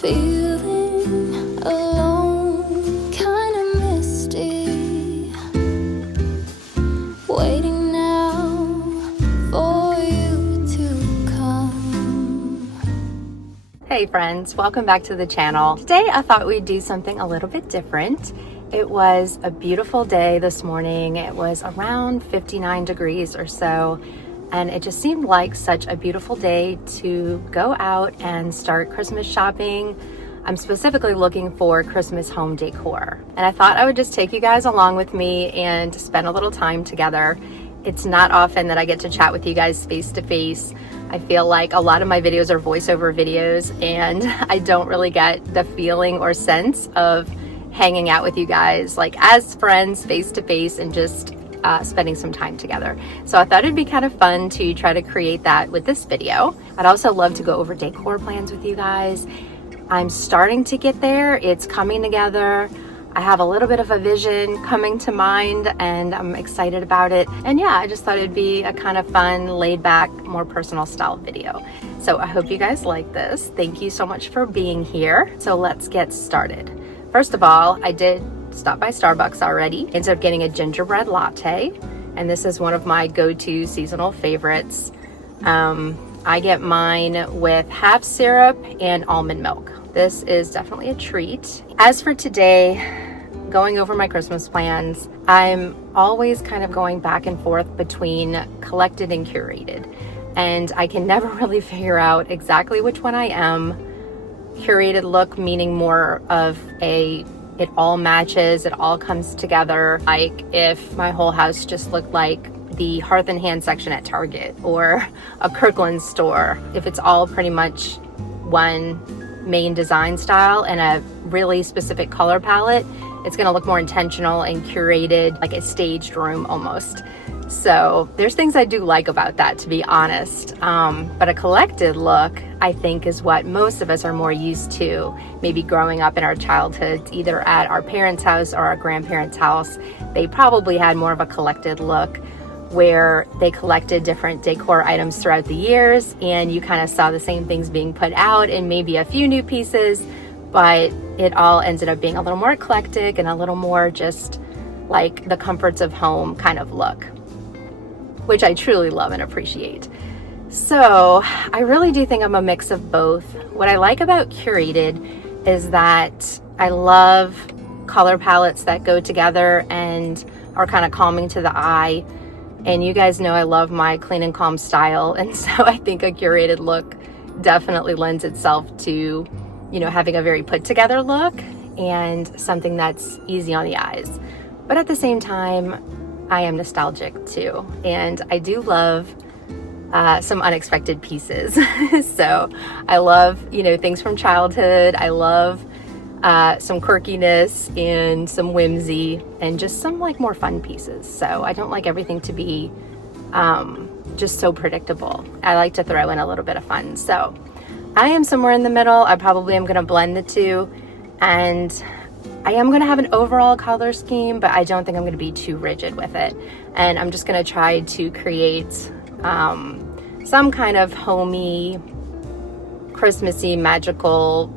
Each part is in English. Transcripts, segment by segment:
Feeling alone, kinda misty. Waiting now for you to come. Hey friends, welcome back to the channel. Today I thought we'd do something a little bit different. It was a beautiful day this morning. It was around 59 degrees or so, and it just seemed like such a beautiful day to go out and start Christmas shopping. I'm specifically looking for Christmas home decor, and I thought I would just take you guys along with me and spend a little time together. It's not often that I get to chat with you guys face to face. I feel like a lot of my videos are voiceover videos, and I don't really get the feeling or sense of hanging out with you guys like as friends face to face and just spending some time together. So I thought it'd be kind of fun to try to create that with this video. I'd also love to go over decor plans with you guys. I'm starting to get there. It's coming together. I have a little bit of a vision coming to mind and I'm excited about it. And yeah, I just thought it'd be a kind of fun, laid back, more personal style video. So I hope you guys like this. Thank you so much for being here. So let's get started. First of all, I did stop by Starbucks already. Ended up getting a gingerbread latte, and this is one of my go-to seasonal favorites. I get mine with half syrup and almond milk. This is definitely a treat. As for today, going over my Christmas plans, I'm always kind of going back and forth between collected and curated, and I can never really figure out exactly which one I am. Curated look meaning more of it all matches, it all comes together. Like if my whole house just looked like the Hearth and Hand section at Target or a Kirkland store. If it's all pretty much one main design style and a really specific color palette, it's gonna look more intentional and curated, like a staged room almost. So there's things I do like about that, to be honest. But a collected look, I think, is what most of us are more used to. Maybe growing up in our childhoods, either at our parents' house or our grandparents' house, they probably had more of a collected look where they collected different decor items throughout the years and you kind of saw the same things being put out and maybe a few new pieces, but it all ended up being a little more eclectic and a little more just like the comforts of home kind of look, which I truly love and appreciate. So I really do think I'm a mix of both. What I like about curated is that I love color palettes that go together and are kind of calming to the eye. And you guys know I love my clean and calm style. And so I think a curated look definitely lends itself to, you know, having a very put together look and something that's easy on the eyes. But at the same time, I am nostalgic too, and I do love some unexpected pieces. So I love, you know, things from childhood. I love some quirkiness and some whimsy and just some like more fun pieces. So I don't like everything to be just so predictable. I like to throw in a little bit of fun. So I am somewhere in the middle. I probably am going to blend the two, and I am going to have an overall color scheme, but I don't think I'm going to be too rigid with it. And I'm just going to try to create some kind of homey, Christmassy, magical,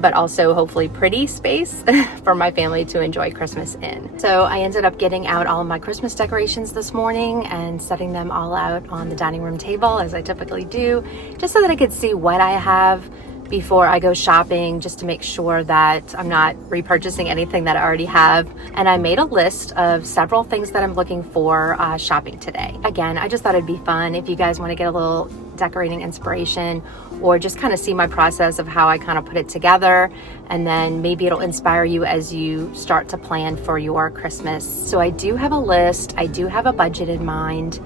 but also hopefully pretty space for my family to enjoy Christmas in. So I ended up getting out all of my Christmas decorations this morning and setting them all out on the dining room table as I typically do, just so that I could see what I have before I go shopping, just to make sure that I'm not repurchasing anything that I already have. And I made a list of several things that I'm looking for shopping today. Again, I just thought it'd be fun if you guys want to get a little decorating inspiration or just kind of see my process of how I kind of put it together, and then maybe it'll inspire you as you start to plan for your Christmas. So I do have a list, I do have a budget in mind,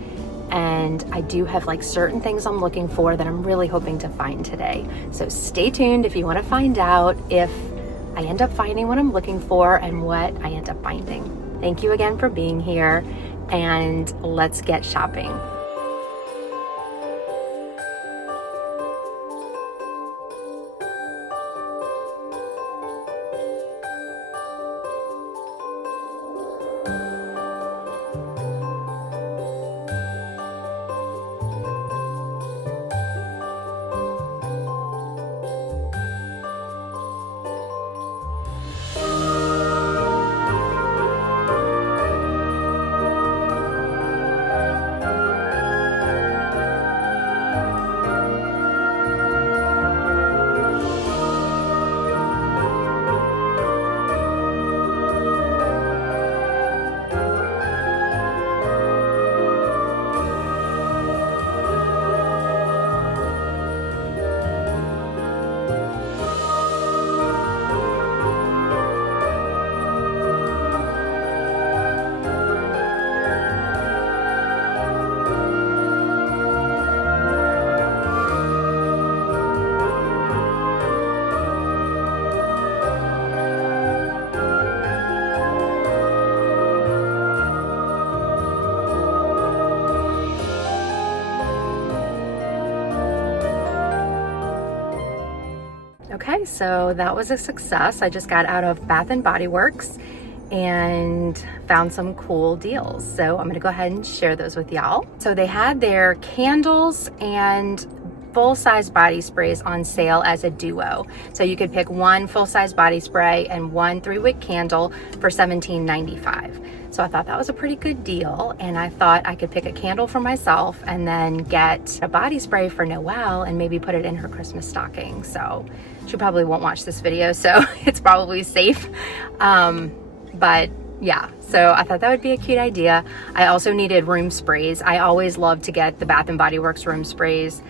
and I do have like certain things I'm looking for that I'm really hoping to find today. So stay tuned if you want to find out if I end up finding what I'm looking for and what I end up finding. Thank you again for being here, and let's get shopping. Okay, so that was a success. I just got out of Bath and Body Works and found some cool deals. So I'm gonna go ahead and share those with y'all. So they had their candles and full-size body sprays on sale as a duo. So you could pick one full-size body spray and one 3-wick candle for $17.95. So I thought that was a pretty good deal, and I thought I could pick a candle for myself and then get a body spray for Noelle and maybe put it in her Christmas stocking. So she probably won't watch this video, so it's probably safe. But yeah, so I thought that would be a cute idea. I also needed room sprays. I always love to get the Bath and Body Works room sprays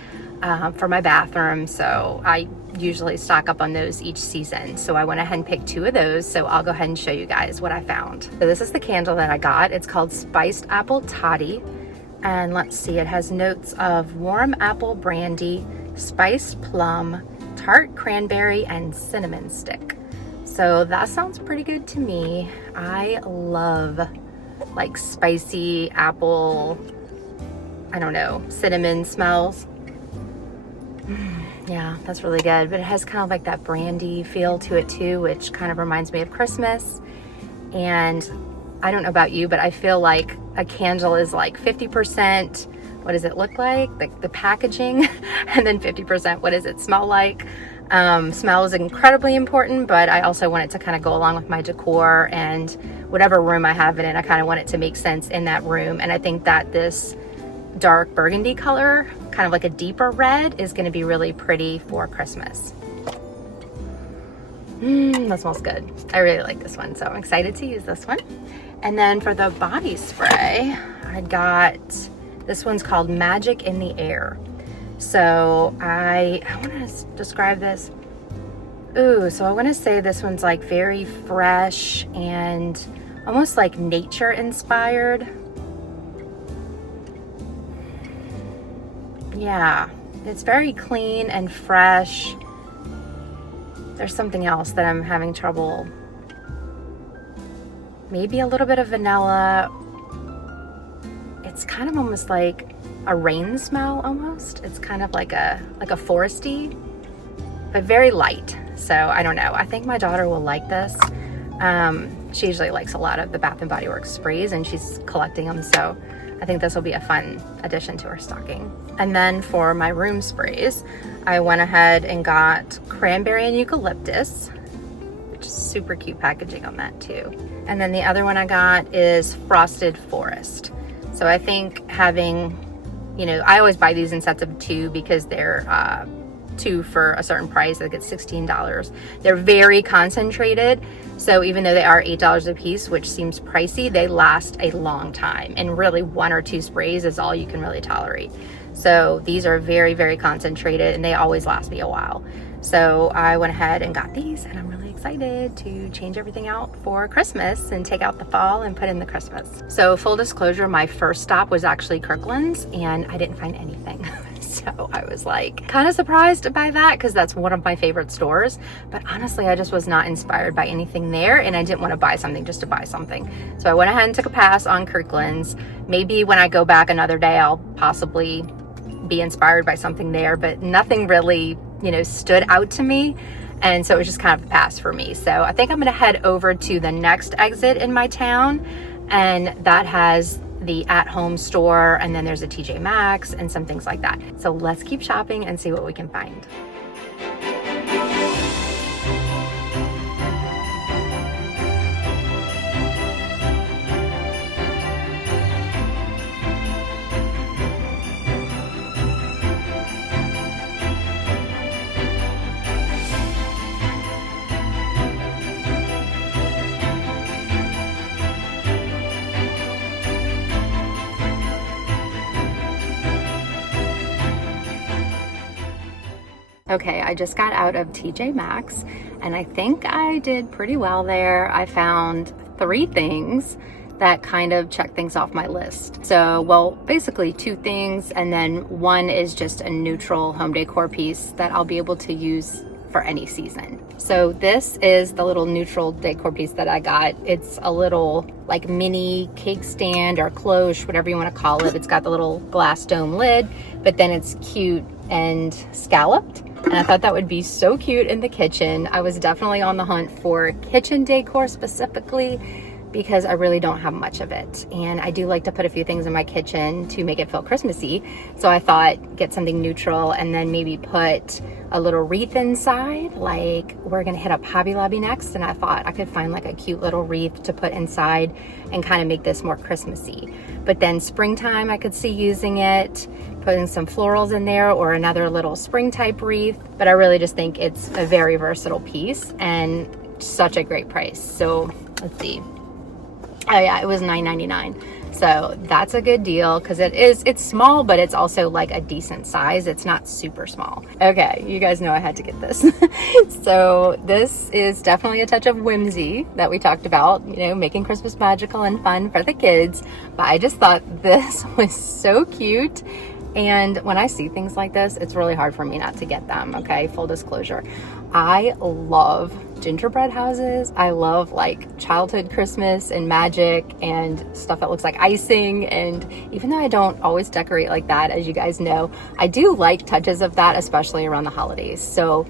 for my bathroom, so I usually stock up on those each season. So I went ahead and picked 2 of those, so I'll go ahead and show you guys what I found. So this is the candle that I got. It's called Spiced Apple Toddy, and let's see, it has notes of warm apple brandy, spiced plum, tart cranberry, and cinnamon stick. So that sounds pretty good to me. I love like spicy apple, I don't know, cinnamon smells. Yeah, that's really good. But it has kind of like that brandy feel to it too, which kind of reminds me of Christmas. And I don't know about you, but I feel like a candle is like 50%, what does it look like? Like the packaging, and then 50%, what does it smell like? Smell is incredibly important, but I also want it to kind of go along with my decor and whatever room I have it in. I kind of want it to make sense in that room. And I think that this dark burgundy color, kind of like a deeper red, is going to be really pretty for Christmas. That smells good. I really like this one, so I'm excited to use this one. And then for the body spray, I got, this one's called Magic in the Air. So I want to describe this. Ooh, so I want to say this one's like very fresh and almost like nature inspired. Yeah, it's very clean and fresh. There's something else that I'm having trouble. Maybe a little bit of vanilla. It's kind of almost like a rain smell almost. It's kind of like a foresty, but very light. So I don't know. I think my daughter will like this. She usually likes a lot of the Bath and Body Works sprays, and she's collecting them. So I think this will be a fun addition to her stocking. And then for my room sprays, I went ahead and got cranberry and eucalyptus, which is super cute packaging on that too. And then the other one I got is frosted forest. So I think having, you know, I always buy these in sets of 2 because they're 2 for a certain price. I think it's $16. They're very concentrated. So even though they are $8 a piece, which seems pricey, they last a long time. And really 1 or 2 sprays is all you can really tolerate. So these are very, very concentrated, and they always last me a while. So I went ahead and got these, and I'm really excited to change everything out for Christmas and take out the fall and put in the Christmas. So full disclosure, my first stop was actually Kirkland's, and I didn't find anything. So I was like kind of surprised by that because that's one of my favorite stores. But honestly, I just was not inspired by anything there, and I didn't want to buy something just to buy something. So I went ahead and took a pass on Kirkland's. Maybe when I go back another day, I'll possibly be inspired by something there, but nothing really, you know, stood out to me. And so it was just kind of a pass for me. So I think I'm gonna head over to the next exit in my town, and that has the at-home store, and then there's a TJ Maxx and some things like that. So let's keep shopping and see what we can find. Okay, I just got out of TJ Maxx, and I think I did pretty well there. I found 3 things that kind of check things off my list. So, well, basically 2 things, and then 1 is just a neutral home decor piece that I'll be able to use for any season. So this is the little neutral decor piece that I got. It's a little like mini cake stand or cloche, whatever you want to call it. It's got the little glass dome lid, but then it's cute and scalloped. and I thought that would be so cute in the kitchen. I was definitely on the hunt for kitchen decor specifically because I really don't have much of it, and I do like to put a few things in my kitchen to make it feel Christmassy. So I thought get something neutral and then maybe put a little wreath inside. Like, we're gonna hit up Hobby Lobby next, and I thought I could find like a cute little wreath to put inside and kind of make this more Christmassy. But then springtime I could see using it, putting some florals in there or another little spring type wreath. But I really just think it's a very versatile piece and such a great price. So let's see. Oh yeah, it was $9.99. So that's a good deal because it's small, but it's also like a decent size. It's not super small. Okay, you guys know I had to get this. So this is definitely a touch of whimsy that we talked about, you know, making Christmas magical and fun for the kids. But I just thought this was so cute. And when I see things like this, it's really hard for me not to get them, okay? Full disclosure. I love gingerbread houses. I love like childhood Christmas and magic and stuff that looks like icing. And even though I don't always decorate like that, as you guys know, I do like touches of that, especially around the holidays. So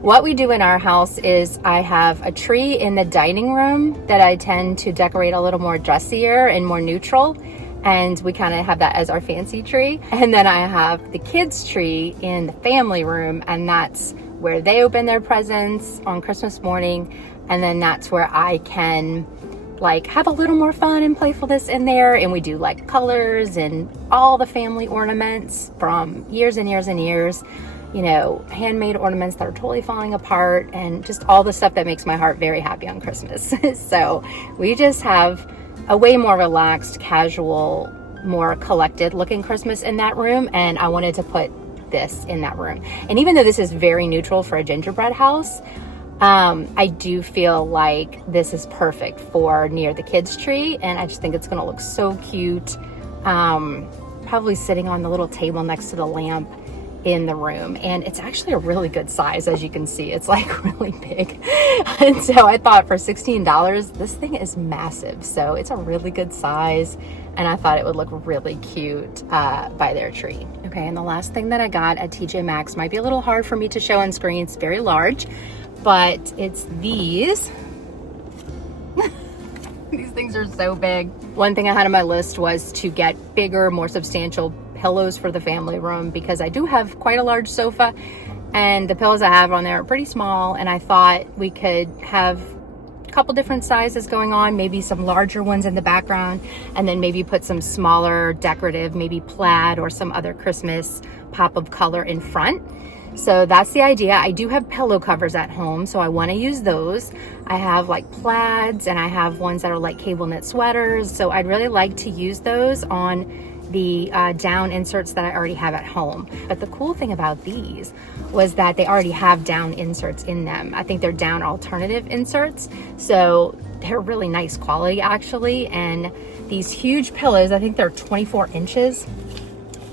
what we do in our house is I have a tree in the dining room that I tend to decorate a little more dressier and more neutral. And we kind of have that as our fancy tree. And then I have the kids' tree in the family room, and that's where they open their presents on Christmas morning. And then that's where I can like have a little more fun and playfulness in there. And we do like colors and all the family ornaments from years and years and years, you know, handmade ornaments that are totally falling apart, and just all the stuff that makes my heart very happy on Christmas. So we just have a way more relaxed, casual, more collected looking Christmas in that room. And I wanted to put this in that room. And even though this is very neutral for a gingerbread house, I do feel like this is perfect for near the kids' tree. And I just think it's going to look so cute. Probably sitting on the little table next to the lamp in the room. And it's actually a really good size. As you can see, it's like really big. And so I thought for $16, this thing is massive. So it's a really good size. And I thought it would look really cute by their tree. Okay, and the last thing that I got at TJ Maxx might be a little hard for me to show on screen. It's very large, but it's these. These things are so big. One thing I had on my list was to get bigger, more substantial pillows for the family room, because I do have quite a large sofa and the pillows I have on there are pretty small. And I thought we could have a couple different sizes going on, maybe some larger ones in the background, and then maybe put some smaller decorative, maybe plaid or some other Christmas pop of color in front. So that's the idea. I do have pillow covers at home, so I want to use those. I have like plaids, and I have ones that are like cable knit sweaters. So I'd really like to use those on the down inserts that I already have at home. But the cool thing about these was that they already have down inserts in them. I think they're down alternative inserts. So they're really nice quality actually. And these huge pillows, I think they're 24 inches.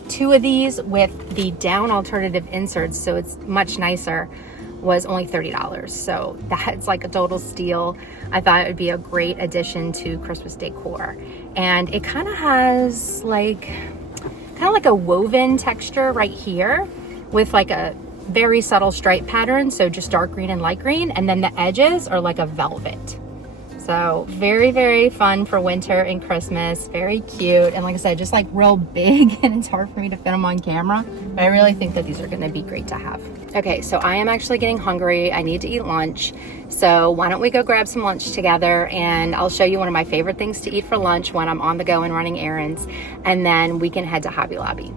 Two of these with the down alternative inserts, so it's much nicer, was only $30. So that's like a total steal. I thought it would be a great addition to Christmas decor. And it kind of has like a woven texture right here with like a very subtle stripe pattern. So just dark green and light green. And then the edges are like a velvet. So very, very fun for winter and Christmas. Very cute. And like I said, just like real big, and it's hard for me to fit them on camera. But I really think that these are gonna be great to have. Okay, so I am actually getting hungry. I need to eat lunch. So why don't we go grab some lunch together, and I'll show you one of my favorite things to eat for lunch when I'm on the go and running errands. And then we can head to Hobby Lobby.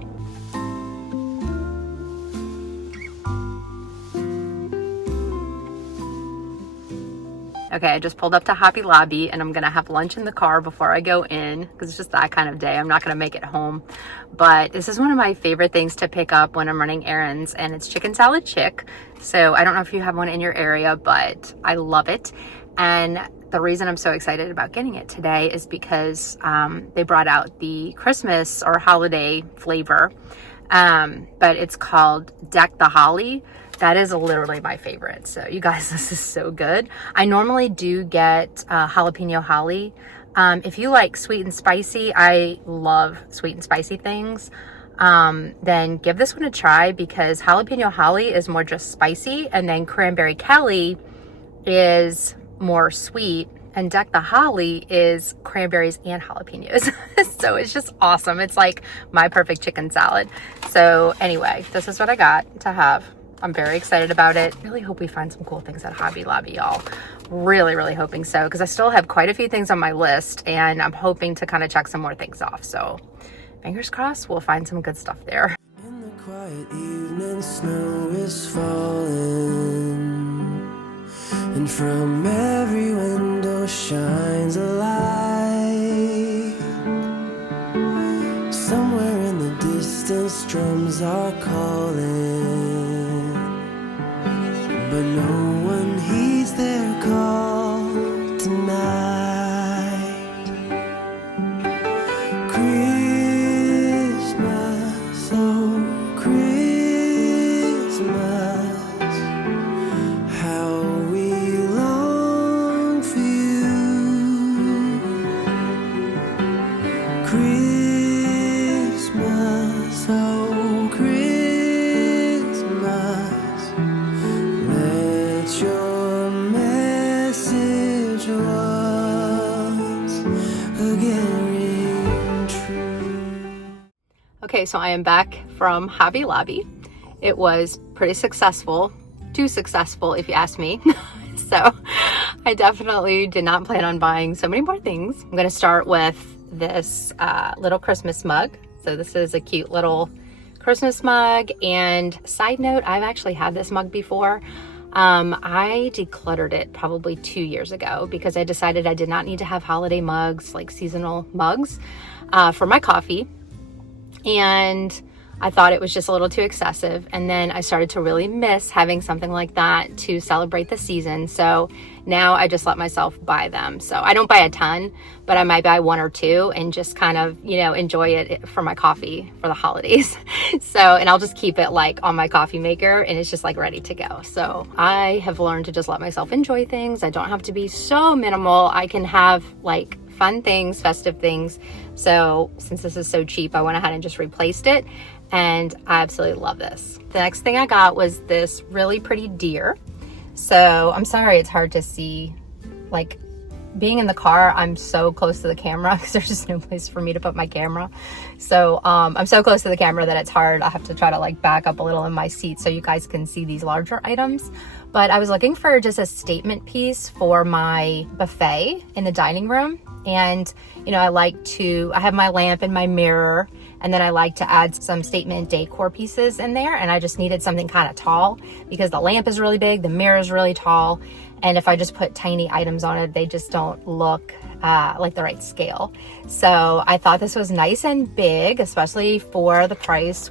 Okay, I just pulled up to Hobby Lobby, and I'm gonna have lunch in the car before I go in, because it's just that kind of day. I'm not gonna make it home. But this is one of my favorite things to pick up when I'm running errands, and it's chicken salad chick. So I don't know if you have one in your area, but I love it. And the reason I'm so excited about getting it today is because they brought out the Christmas or holiday flavor, but it's called Deck the Holly. That is literally my favorite. So you guys, this is so good. I normally do get jalapeno holly. If you like sweet and spicy, I love sweet and spicy things. then give this one a try, because jalapeno holly is more just spicy, and then cranberry Kelly is more sweet, and deck the holly is cranberries and jalapenos. So it's just awesome. It's like my perfect chicken salad. So anyway, this is what I got to have. I'm very excited about it. Really hope we find some cool things at Hobby Lobby, y'all. Really hoping so, because I still have quite a few things on my list, and I'm hoping to kind of check some more things off. So fingers crossed we'll find some good stuff there. In the quiet evening, snow is falling, and from every window shines a light. Somewhere in the distance, drums are calling, but no one heeds their call tonight. Christmas, oh Christmas, how we long for you. Christmas, oh Christmas, let your message once again ring true. Okay, so I am back from Hobby Lobby. It was pretty successful, too successful if you ask me. So I definitely did not plan on buying so many more things. I'm gonna start with this little Christmas mug. So this is a cute little Christmas mug, and side note, I've actually had this mug before. I decluttered it probably 2 years ago because I decided I did not need to have holiday mugs, like seasonal mugs, for my coffee. And I thought it was just a little too excessive. And then I started to really miss having something like that to celebrate the season. So now I just let myself buy them. So I don't buy a ton, but I might buy one or two and just kind of, you know, enjoy it for my coffee for the holidays. So, and I'll just keep it like on my coffee maker, and it's just like ready to go. So I have learned to just let myself enjoy things. I don't have to be so minimal. I can have like fun things, festive things. So since this is so cheap, I went ahead and just replaced it, and I absolutely love this. The next thing I got was this really pretty deer. So I'm sorry it's hard to see, like being in the car, I'm so close to the camera because there's just no place for me to put my camera. So I'm so close to the camera that it's hard. I have to try to like back up a little in my seat so you guys can see these larger items. But I was looking for just a statement piece for my buffet in the dining room. And, you know, I have my lamp and my mirror, and then I like to add some statement decor pieces in there. And I just needed something kind of tall because the lamp is really big, the mirror is really tall. And if I just put tiny items on it, they just don't look like the right scale. So I thought this was nice and big, especially for the price,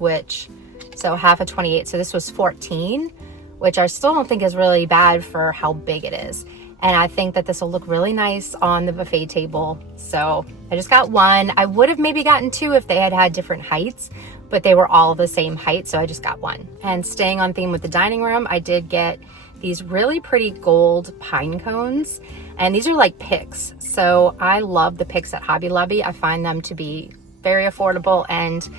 so half of 28. So this was 14, which I still don't think is really bad for how big it is. And I think that this will look really nice on the buffet table. So I just got one. I would have maybe gotten two if they had different heights, but they were all the same height. So I just got one. And staying on theme with the dining room, I did get these really pretty gold pine cones. And these are like picks. So I love the picks at Hobby Lobby. I find them to be very affordable, and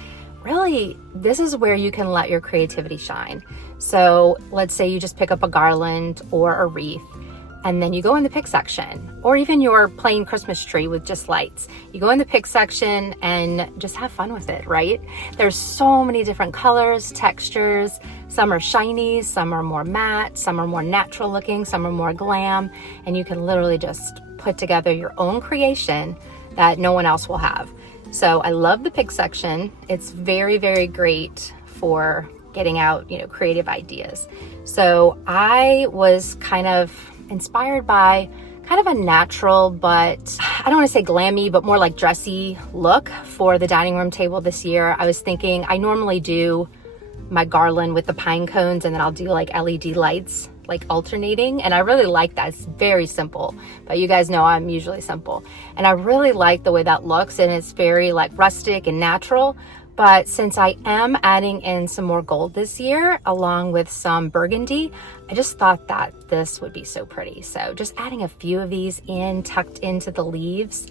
really, this is where you can let your creativity shine. So let's say you just pick up a garland or a wreath, and then you go in the pick section, or even your plain Christmas tree with just lights. You go in the pick section and just have fun with it, right? There's so many different colors, textures. Some are shiny, some are more matte, some are more natural looking, some are more glam, and you can literally just put together your own creation that no one else will have. So I love the pick section. It's very, very great for getting out, you know, creative ideas. So I was kind of inspired by kind of a natural, but I don't want to say glammy, but more like dressy look for the dining room table this year. I was thinking, I normally do my garland with the pine cones, and then I'll do like LED lights, like alternating. And I really like that. It's very simple, but you guys know I'm usually simple. And I really like the way that looks, and it's very like rustic and natural. But since I am adding in some more gold this year, along with some burgundy, I just thought that this would be so pretty. So just adding a few of these in, tucked into the leaves,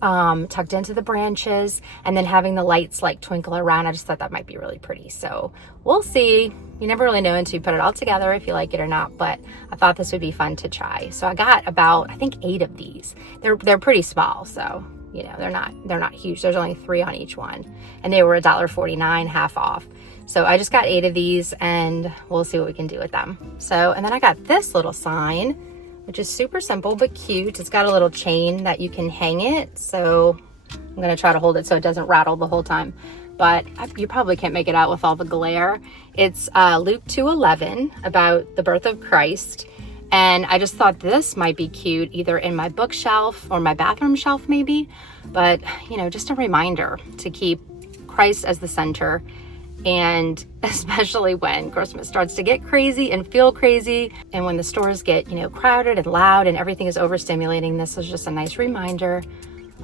tucked into the branches, and then having the lights like twinkle around. I just thought that might be really pretty. So we'll see. You never really know until you put it all together if you like it or not, but I thought this would be fun to try. So I got about, I think 8 of these. They're pretty small, so you know, they're not huge. There's only 3 on each one, and they were $1.49, half off. So I just got 8 of these, and we'll see what we can do with them. So, and then I got this little sign, which is super simple but cute. It's got a little chain that you can hang it. So I'm gonna try to hold it so it doesn't rattle the whole time, but you probably can't make it out with all the glare. It's Luke 2:11, about the birth of Christ. And I just thought this might be cute either in my bookshelf or my bathroom shelf maybe, but you know, just a reminder to keep Christ as the center. And especially when Christmas starts to get crazy and feel crazy, and when the stores get, you know, crowded and loud and everything is overstimulating, this is just a nice reminder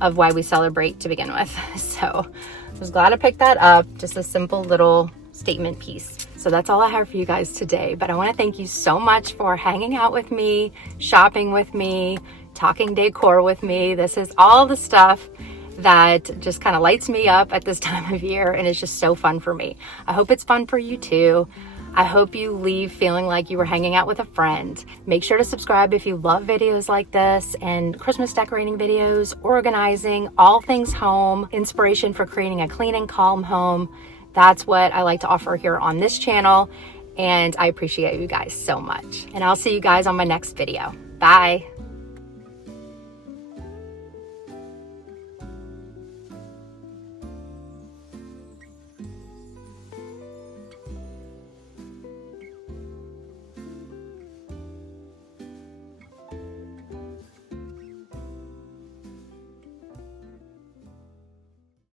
of why we celebrate to begin with. So I was glad I picked that up, just a simple little statement piece. So that's all I have for you guys today, but I want to thank you so much for hanging out with me, shopping with me, talking decor with me. This is all the stuff that just kind of lights me up at this time of year, and it's just so fun for me. I hope it's fun for you too. I hope you leave feeling like you were hanging out with a friend. Make sure to subscribe if you love videos like this and Christmas decorating videos, organizing, all things home, inspiration for creating a clean and calm home. That's what I like to offer here on this channel, and I appreciate you guys so much. And I'll see you guys on my next video. Bye.